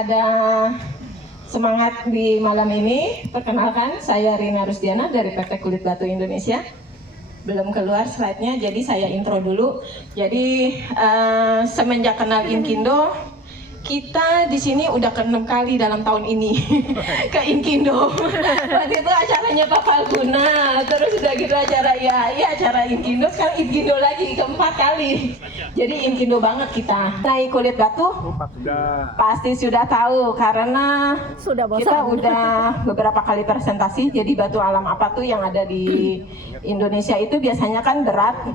Ada semangat di malam ini. Perkenalkan, saya Rina Rusdiana dari PT Kulit Batu Indonesia. Belum keluar slide-nya, jadi saya intro dulu. Jadi semenjak kenal Inkindo, kita di sini udah ke-6 kali dalam tahun ini ke Inkindo. Waktu itu acaranya Pak Falguna, terus udah gitu acara acara Inkindo, sekarang Inkindo lagi ke-4 kali. Jadi Inkindo banget kita. Naik Kulit Batu pasti sudah tahu karena kita udah beberapa kali presentasi. Jadi batu alam apa tuh yang ada di Indonesia itu biasanya kan berat,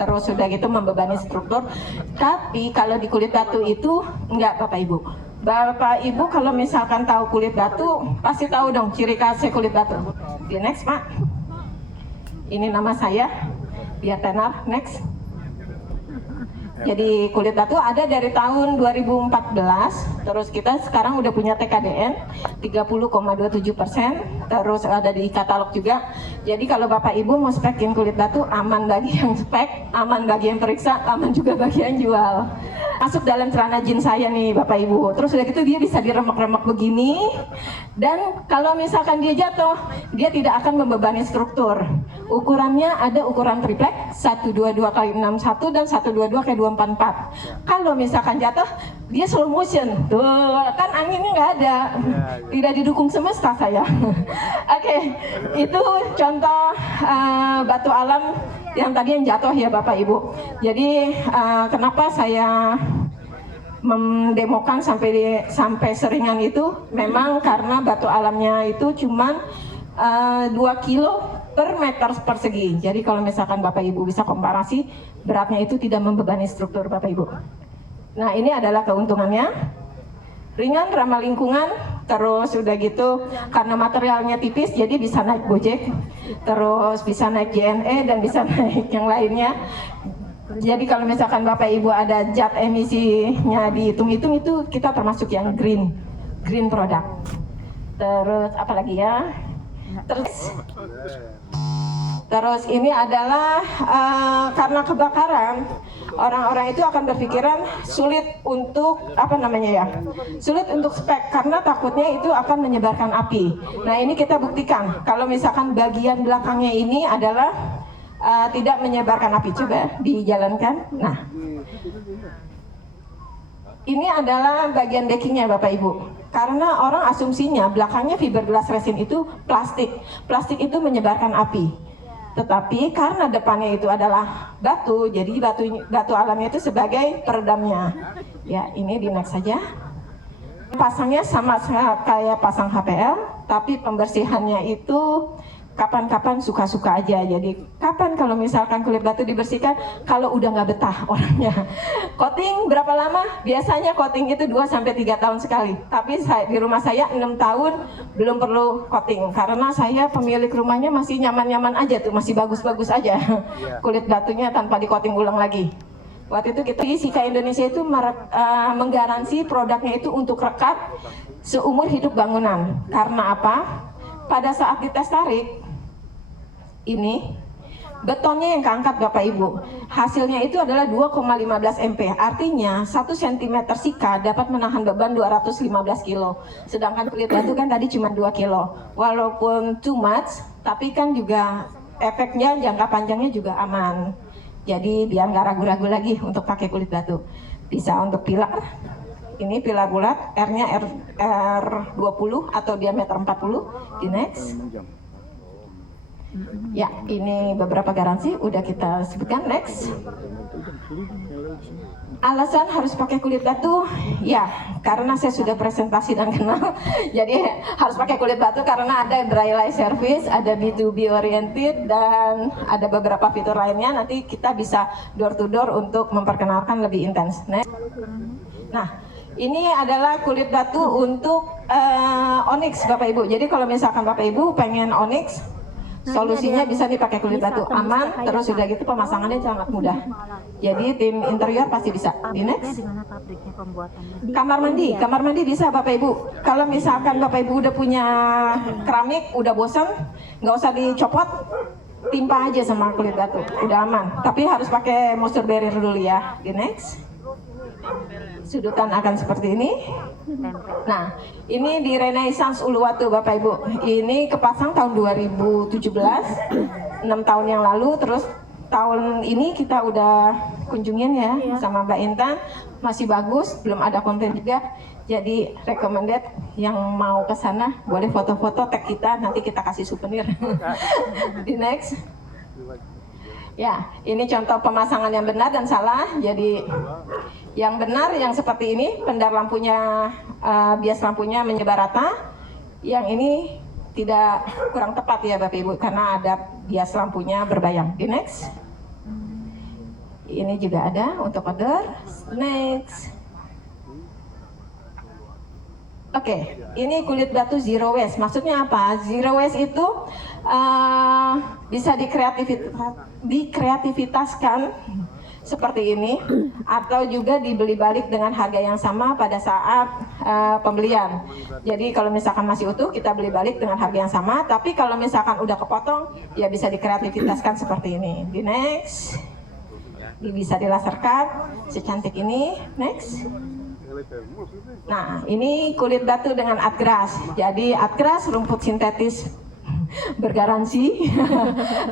terus sudah gitu membebani struktur. Tapi kalau di kulit batu itu enggak, Bapak Ibu. Bapak Ibu kalau misalkan tahu kulit batu pasti tahu dong ciri khasnya kulit batu. Di next, Pak. Ini nama saya, biar tenar. Next. Jadi kulit batu ada dari tahun 2014, terus kita sekarang udah punya TKDN 30,27%, terus ada di katalog juga. Jadi kalau Bapak Ibu mau spekin kulit batu, aman bagi yang spek, aman bagi yang periksa, aman juga bagi yang jual. Masuk dalam celana jeans saya nih Bapak Ibu, terus udah gitu dia bisa diremek-remek begini, dan kalau misalkan dia jatuh, dia tidak akan membebani struktur. Ukurannya ada ukuran triplek 122x61 dan 122x244. Kalau misalkan jatuh, dia slow motion. Tuh, kan anginnya nggak ada. Tidak didukung semesta saya. Oke, itu contoh batu alam yang tadi yang jatuh ya Bapak Ibu. Jadi kenapa saya mendemokan sampai seringan itu, memang karena batu alamnya itu cuman 2 kilo per meter persegi. Jadi kalau misalkan Bapak Ibu bisa komparasi, beratnya itu tidak membebani struktur Bapak Ibu. Nah, ini adalah keuntungannya. Ringan, ramah lingkungan, terus udah gitu karena materialnya tipis jadi bisa naik Gojek, terus bisa naik JNE dan bisa naik yang lainnya. Jadi kalau misalkan Bapak Ibu ada zat emisinya dihitung-hitung, itu kita termasuk yang green product. Terus apalagi ya? Terus ini adalah karena kebakaran, orang-orang itu akan berpikiran sulit untuk sulit untuk spek karena takutnya itu akan menyebarkan api. Nah, ini kita buktikan kalau misalkan bagian belakangnya ini adalah tidak menyebarkan api. Coba dijalankan. Nah, ini adalah bagian backingnya Bapak Ibu. Karena orang asumsinya belakangnya fiberglass resin itu plastik. Plastik itu menyebarkan api. Tetapi karena depannya itu adalah batu, jadi batu alamnya itu sebagai peredamnya. Ya, ini di next saja. Pasangnya sama kayak pasang HPL, tapi pembersihannya itu kapan-kapan suka-suka aja. Jadi kapan kalau misalkan kulit batu dibersihkan, kalau udah nggak betah orangnya. Coating berapa lama? Biasanya coating itu 2-3 tahun sekali. Tapi di rumah saya 6 tahun belum perlu coating. Karena saya pemilik rumahnya masih nyaman-nyaman aja tuh, masih bagus-bagus aja. Kulit batunya tanpa di coating ulang lagi. Waktu itu kita Sika Indonesia itu menggaransi produknya itu untuk rekat seumur hidup bangunan. Karena apa? Pada saat dites tarik, ini betonnya yang keangkat Bapak Ibu, hasilnya itu adalah 2,15 MP, artinya 1 cm Sika dapat menahan beban 215 kilo, sedangkan kulit batu kan tadi cuma 2 kilo. Walaupun too much, tapi kan juga efeknya jangka panjangnya juga aman. Jadi biar nggak ragu-ragu lagi untuk pakai kulit batu. Bisa untuk pilar, ini pilar bulat, R-nya R20 atau diameter 40. Di next. Ya, ini beberapa garansi udah kita sebutkan. Next. Alasan harus pakai kulit batu, ya karena saya sudah presentasi dan kenal. Jadi harus pakai kulit batu karena ada dry light service, ada B2B oriented, dan ada beberapa fitur lainnya. Nanti kita bisa door to door untuk memperkenalkan lebih intens. Nah, ini adalah kulit batu untuk onyx Bapak Ibu. Jadi kalau misalkan Bapak Ibu pengen onyx, solusinya bisa dipakai kulit batu, aman, terus udah gitu pemasangannya sangat mudah. Jadi tim interior pasti bisa. Di next. Kamar mandi bisa Bapak Ibu. Kalau misalkan Bapak Ibu udah punya keramik, udah bosan, nggak usah dicopot, timpa aja sama kulit batu, udah aman. Tapi harus pakai moisture barrier dulu ya. Di next. sudutan akan seperti ini. Nah, ini di Renaissance Uluwatu Bapak Ibu. Ini kepasang tahun 2017, 6 tahun yang lalu. Terus tahun ini kita udah kunjungin ya sama Mbak Intan. Masih bagus, belum ada konten juga. Jadi recommended yang mau ke sana boleh foto-foto, tag kita, nanti kita kasih souvenir. Di next. Ya, ini contoh pemasangan yang benar dan salah. Jadi yang benar yang seperti ini, pendar lampunya, bias lampunya menyebar rata. Yang ini tidak, kurang tepat ya Bapak Ibu, karena ada bias lampunya berbayang. Di next. Ini juga ada untuk order. Next. Oke, ini kulit batu zero waste. Maksudnya apa? Zero waste itu bisa dikreativitaskan seperti ini, atau juga dibeli balik dengan harga yang sama pada saat pembelian. Jadi kalau misalkan masih utuh, kita beli balik dengan harga yang sama. Tapi kalau misalkan udah kepotong, ya bisa dikreativitaskan seperti ini. Di next, ini bisa dilaserkan secantik ini. Next. Nah, ini kulit batu dengan Artgras. Jadi Artgras rumput sintetis bergaransi.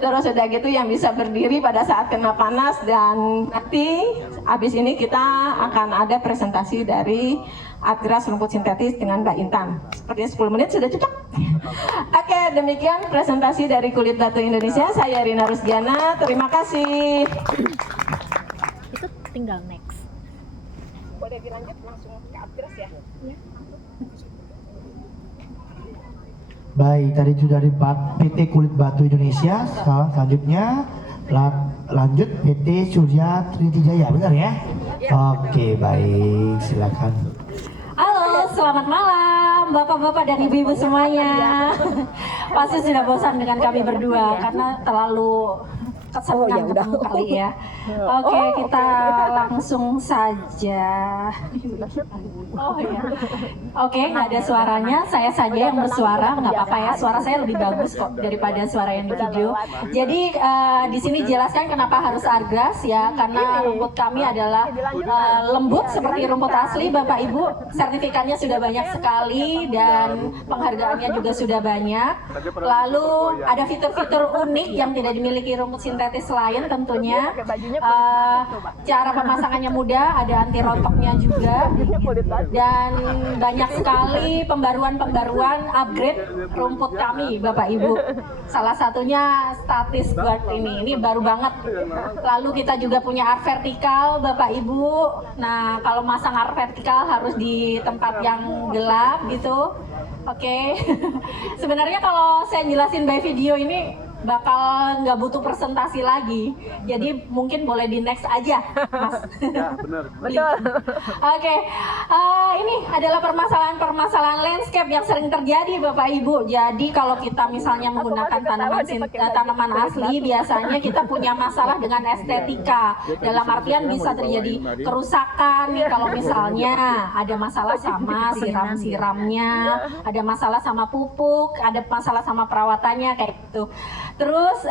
Terus udah gitu yang bisa berdiri pada saat kena panas. Dan nanti habis ini kita akan ada presentasi dari Artgras rumput sintetis dengan Mbak Intan. Sepertinya 10 menit sudah cukup. Oke, demikian presentasi dari kulit batu Indonesia. Saya Rina Rusdiana. Terima kasih. Itu tinggal next. Boleh dilanjut langsung ke Artgras ya? Baik, tadi sudah dari PT Kulit Batu Indonesia. Selanjutnya lanjut PT Surya Tritijaya, benar ya? Oke, baik, silakan. Halo, selamat malam Bapak-bapak dan Ibu-ibu semuanya. Pasti sudah bosan dengan kami berdua karena terlalu kesenangan ketemu kali ya. Oke, kita langsung saja. Oh ya. Oke, nggak ada suaranya, saya saja yang bersuara, nggak apa-apa ya. Suara saya lebih bagus kok daripada suara yang di video. Jadi di sini jelaskan kenapa harus Artgras ya, karena rumput kami adalah lembut seperti rumput asli, Bapak Ibu. Sertifikatnya sudah banyak sekali dan penghargaannya juga sudah banyak. Lalu ada fitur-fitur unik yang tidak dimiliki rumput sintetis lain tentunya. Cara pemasangannya mudah, ada anti rontoknya juga. Dan banyak sekali pembaruan-pembaruan upgrade rumput kami Bapak Ibu. Salah satunya statis guard ini baru banget. Lalu kita juga punya art vertikal Bapak Ibu. Nah, kalau masang art vertikal harus di tempat yang gelap gitu. Oke. Sebenarnya kalau saya jelasin by video ini bakal nggak butuh presentasi lagi, jadi mungkin boleh di next aja, Mas. Ya, benar. Betul. Oke, ini adalah permasalahan landscape yang sering terjadi, Bapak Ibu. Jadi kalau kita misalnya menggunakan tanaman asli, biasanya kita punya masalah dengan estetika. Dalam artian bisa terjadi kerusakan nih kalau misalnya ada masalah sama siram-siramnya, ada masalah sama pupuk, ada masalah sama perawatannya kayak gitu. Terus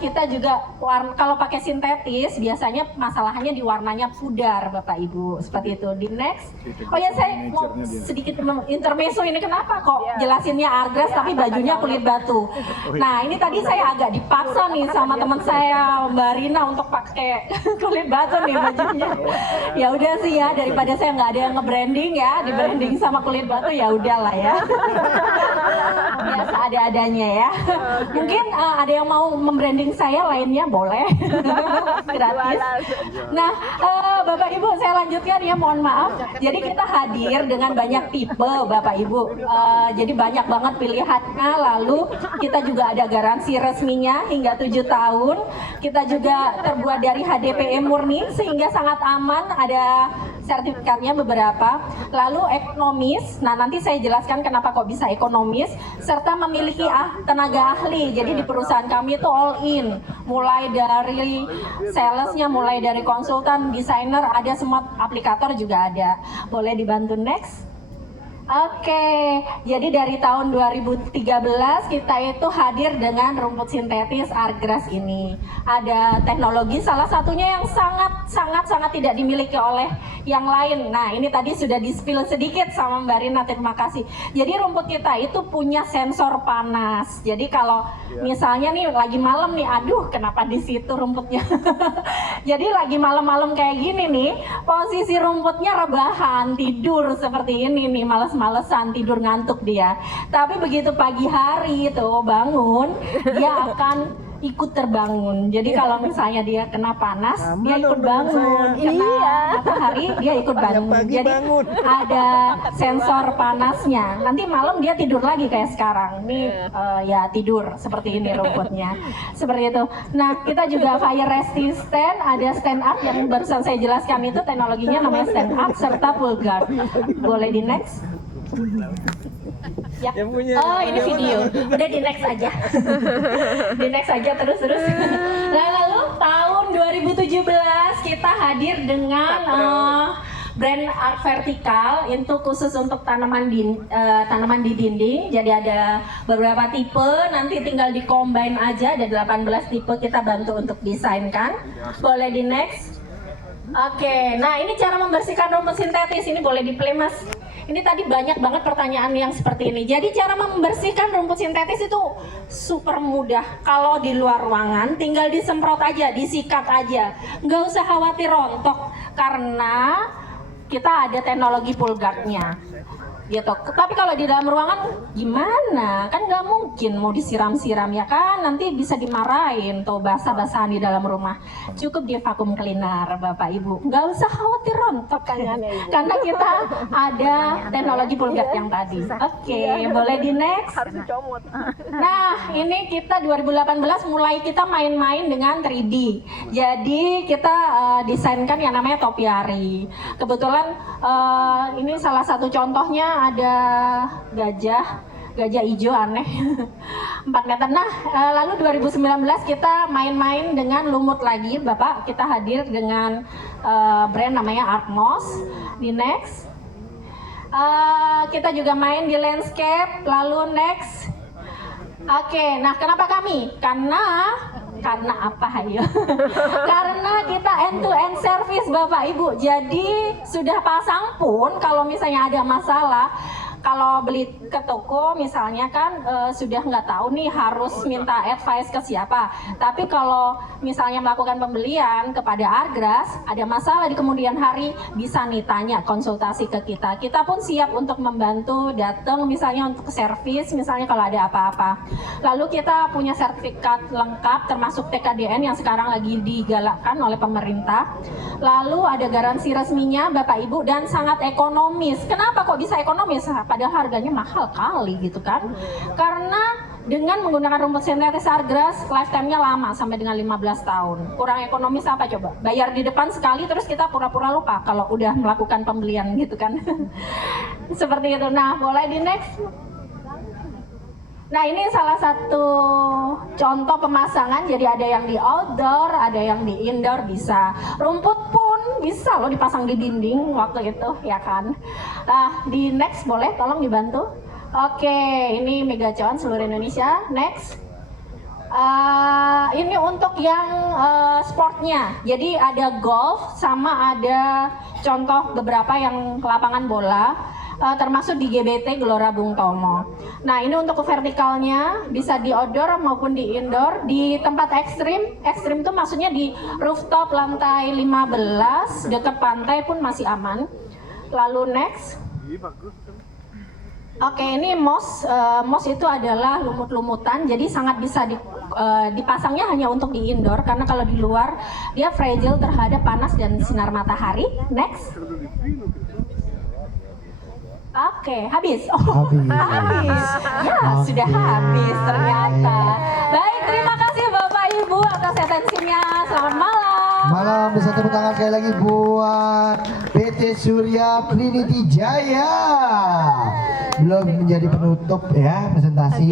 kita juga kalau pakai sintetis biasanya masalahnya di warnanya pudar Bapak Ibu, seperti itu. Di next. Oh ya, saya mau sedikit intermezzo ini, kenapa kok jelasinnya Artgras tapi bajunya kulit batu. Nah, ini tadi saya agak dipaksa nih sama teman saya Mbak Rina untuk pakai kulit batu nih bajunya. Ya udah sih ya, daripada saya nggak ada yang nge-branding ya, di branding sama kulit batu ya udahlah ya. Biasa ada-adanya ya. Mungkin ada yang mau membranding saya lainnya boleh. Gratis. Nah, Bapak Ibu saya lanjutkan ya, mohon maaf. Jadi kita hadir dengan banyak tipe Bapak Ibu. Jadi banyak banget pilihannya. Lalu kita juga ada garansi resminya hingga 7 tahun. Kita juga terbuat dari HDPE murni sehingga sangat aman. Ada sertifikatnya beberapa. Lalu ekonomis. Nah, nanti saya jelaskan kenapa kok bisa ekonomis, serta memiliki tenaga ahli. Jadi di perusahaan kami itu all in, mulai dari salesnya, mulai dari konsultan, desainer, ada semua, aplikator juga ada. Boleh dibantu next. Oke, jadi dari tahun 2013 kita itu hadir dengan rumput sintetis Argras ini. Ada teknologi salah satunya yang sangat tidak dimiliki oleh yang lain. Nah, ini tadi sudah di-spill sedikit sama Mbak Rina, terima kasih. Jadi rumput kita itu punya sensor panas. Jadi kalau misalnya nih lagi malam nih, aduh kenapa di situ rumputnya? Jadi lagi malam-malam kayak gini nih, posisi rumputnya rebahan, tidur seperti ini nih, males-malesan, tidur ngantuk dia. Tapi begitu pagi hari itu bangun, dia akan ikut terbangun. Jadi kalau misalnya dia kena panas, dia ikut bangun. Kena matahari, dia ikut bangun. Jadi ada sensor panasnya. Nanti malam dia tidur lagi kayak sekarang. Ini ya tidur seperti ini rumputnya. Seperti itu. Nah, kita juga fire resistant, ada stand up yang barusan saya jelaskan itu teknologinya namanya stand up serta pull guard. Boleh di next? Ya. Oh, ini video. Udah di next aja. Di next aja terus. Nah, lalu tahun 2017 kita hadir dengan brand art vertikal itu khusus untuk tanaman di dinding. Jadi ada beberapa tipe, nanti tinggal di-combine aja, ada 18 tipe, kita bantu untuk desainkan. Boleh di next? Oke, nah ini cara membersihkan rumput sintetis, ini boleh di-play Mas. Ini tadi banyak banget pertanyaan yang seperti ini. Jadi cara membersihkan rumput sintetis itu super mudah. Kalau di luar ruangan tinggal disemprot aja, disikat aja. Nggak usah khawatir rontok karena kita ada teknologi pull guard-nya. Gitu. Tapi kalau di dalam ruangan gimana? Kan nggak mungkin mau disiram-siram ya kan? Nanti bisa dimarahin tuh basah-basahan di dalam rumah. Cukup di vacuum cleaner Bapak Ibu. Nggak usah khawatir rontok kan? Karena kita ada teknologi pull guard yang tadi. Oke, boleh di next? Nah, ini kita 2018 mulai kita main-main dengan 3D. Jadi kita desainkan yang namanya topiary. Kebetulan ini salah satu contohnya ada gajah hijau aneh 4 meter. Nah, lalu 2019 kita main-main dengan lumut lagi Bapak. Kita hadir dengan brand namanya Artmos. Di next. Kita juga main di landscape. Lalu next. Oke, nah kenapa kami? Karena apa ayo? Karena kita end-to-end service Bapak Ibu. Jadi sudah pasang pun kalau misalnya ada masalah, kalau beli ke toko misalnya kan sudah nggak tahu nih harus minta advice ke siapa. Tapi kalau misalnya melakukan pembelian kepada Argras, ada masalah di kemudian hari, bisa nih tanya, konsultasi ke kita. Kita pun siap untuk membantu, datang misalnya untuk servis, misalnya kalau ada apa-apa. Lalu kita punya sertifikat lengkap termasuk TKDN yang sekarang lagi digalakkan oleh pemerintah. Lalu ada garansi resminya Bapak Ibu dan sangat ekonomis. Kenapa kok bisa ekonomis? Padahal harganya mahal kali gitu kan. Karena dengan menggunakan rumput sintetis Argras, lifetime-nya lama sampai dengan 15 tahun. Kurang ekonomis apa coba? Bayar di depan sekali terus kita pura-pura lupa kalau udah melakukan pembelian gitu kan. Seperti itu. Nah, boleh di next. Nah, ini salah satu contoh pemasangan. Jadi ada yang di outdoor, ada yang di indoor, bisa. Rumput pun bisa loh dipasang di dinding waktu itu, ya kan. Nah, di next boleh tolong dibantu. Oke, ini Megacon seluruh Indonesia. Next. Ini untuk yang sportnya. Jadi ada golf sama ada contoh beberapa yang lapangan bola. Termasuk di GBT Gelora Bung Tomo. Nah, ini untuk vertikalnya bisa di outdoor maupun di indoor. Di tempat ekstrim itu maksudnya di rooftop lantai 15 dekat pantai pun masih aman. Lalu next. Oke, ini moss itu adalah lumut-lumutan, jadi sangat bisa dipasangnya hanya untuk di indoor karena kalau di luar dia fragile terhadap panas dan sinar matahari. Next. Oke, habis. Oh, habis. Ya, sudah habis ternyata. Baik, terima kasih Bapak Ibu atas atensinya. Selamat malam. Malam, bisa tepuk tangan sekali lagi buat PT Surya Trinity Jaya. Belum menjadi penutup ya presentasi.